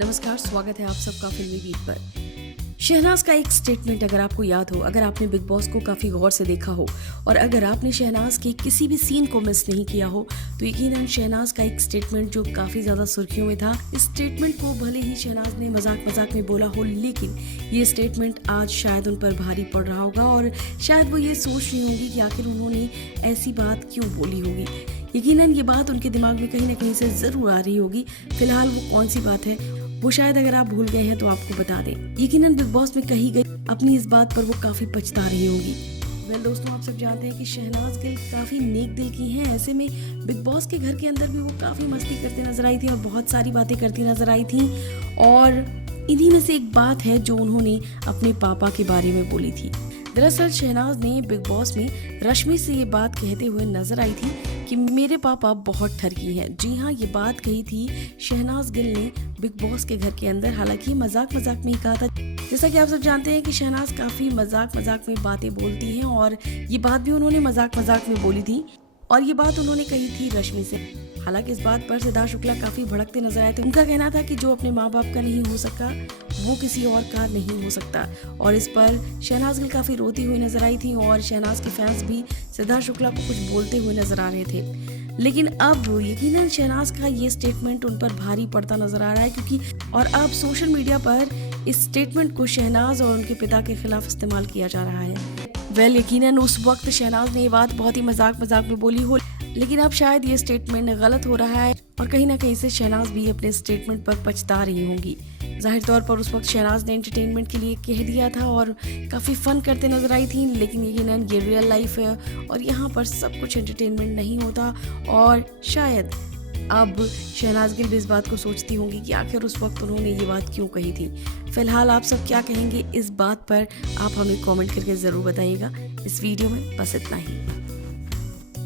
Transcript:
नमस्कार, स्वागत है आप सबका फिल्मी बीट पर। शहनाज का एक स्टेटमेंट अगर आपको याद हो, अगर आपने बिग बॉस को काफ़ी गौर से देखा हो और अगर आपने शहनाज के किसी भी सीन को मिस नहीं किया हो तो यकीनन शहनाज का एक स्टेटमेंट जो काफ़ी ज़्यादा सुर्खियों में था। इस स्टेटमेंट को भले ही शहनाज ने मजाक मजाक में बोला हो, लेकिन ये स्टेटमेंट आज शायद उन पर भारी पड़ रहा होगा और शायद वो ये सोच रही होंगी कि आखिर उन्होंने ऐसी बात क्यों बोली होगी। यकीनन ये बात उनके दिमाग में कहीं ना कहीं से ज़रूर आ रही होगी। फिलहाल वो कौन सी बात है वो शायद अगर आप भूल गए हैं तो आपको बता दें। यकीनन बिग बॉस में कही गई अपनी इस बात पर वो काफी पछता रही होगी। वेल दोस्तों, आप सब जानते हैं कि शहनाज गिल काफी नेक दिल की हैं। ऐसे में बिग बॉस के घर के अंदर भी वो काफी मस्ती करती नजर आई थी और बहुत सारी बातें करती नजर आई थी और इन्हीं में से एक बात है जो उन्होंने अपने पापा के बारे में बोली थी। दरअसल शहनाज ने बिग बॉस में रश्मि से ये बात कहते हुए नजर आई थी कि मेरे पापा बहुत ठरकी हैं। जी हाँ, ये बात कही थी शहनाज गिल ने बिग बॉस के घर के अंदर। हालांकि मजाक मजाक में ही कहा था। जैसा कि आप सब जानते हैं कि शहनाज काफी मजाक मजाक में बातें बोलती हैं और ये बात भी उन्होंने मजाक मजाक में बोली थी और ये बात उन्होंने कही थी रश्मि से। हालांकि इस बात पर सिद्धार्थ शुक्ला काफी भड़कते नजर आए थे। उनका कहना था कि जो अपने माँ बाप का नहीं हो सका वो किसी और का नहीं हो सकता और इस पर शहनाज गिल काफी रोती हुई नजर आई थी और शहनाज के फैंस भी सिद्धार्थ शुक्ला को कुछ बोलते हुए नजर आ रहे थे। लेकिन अब यकीनन शहनाज का ये स्टेटमेंट उन पर भारी पड़ता नजर आ रहा है क्योंकि और अब सोशल मीडिया पर इस स्टेटमेंट को शहनाज और उनके पिता के खिलाफ इस्तेमाल किया जा रहा है। वेल यकीनन उस वक्त शहनाज ने ये बात बहुत ही मजाक मजाक में बोली हो, लेकिन अब शायद ये स्टेटमेंट गलत हो रहा है और कहीं ना कहीं से शहनाज भी अपने स्टेटमेंट पर पछता रही होंगी। जाहिर तौर पर उस वक्त शहनाज ने एंटरटेनमेंट के लिए कह दिया था और काफ़ी फन करते नजर आई थी, लेकिन यकीनन ये रियल लाइफ है और यहाँ पर सब कुछ एंटरटेनमेंट नहीं होता और शायद अब शहनाज गिल भी इस बात को सोचती होंगी कि आखिर उस वक्त उन्होंने ये बात क्यों कही थी। फिलहाल आप सब क्या कहेंगे इस बात पर आप हमें कमेंट करके ज़रूर बताइएगा। इस वीडियो में बस इतना ही।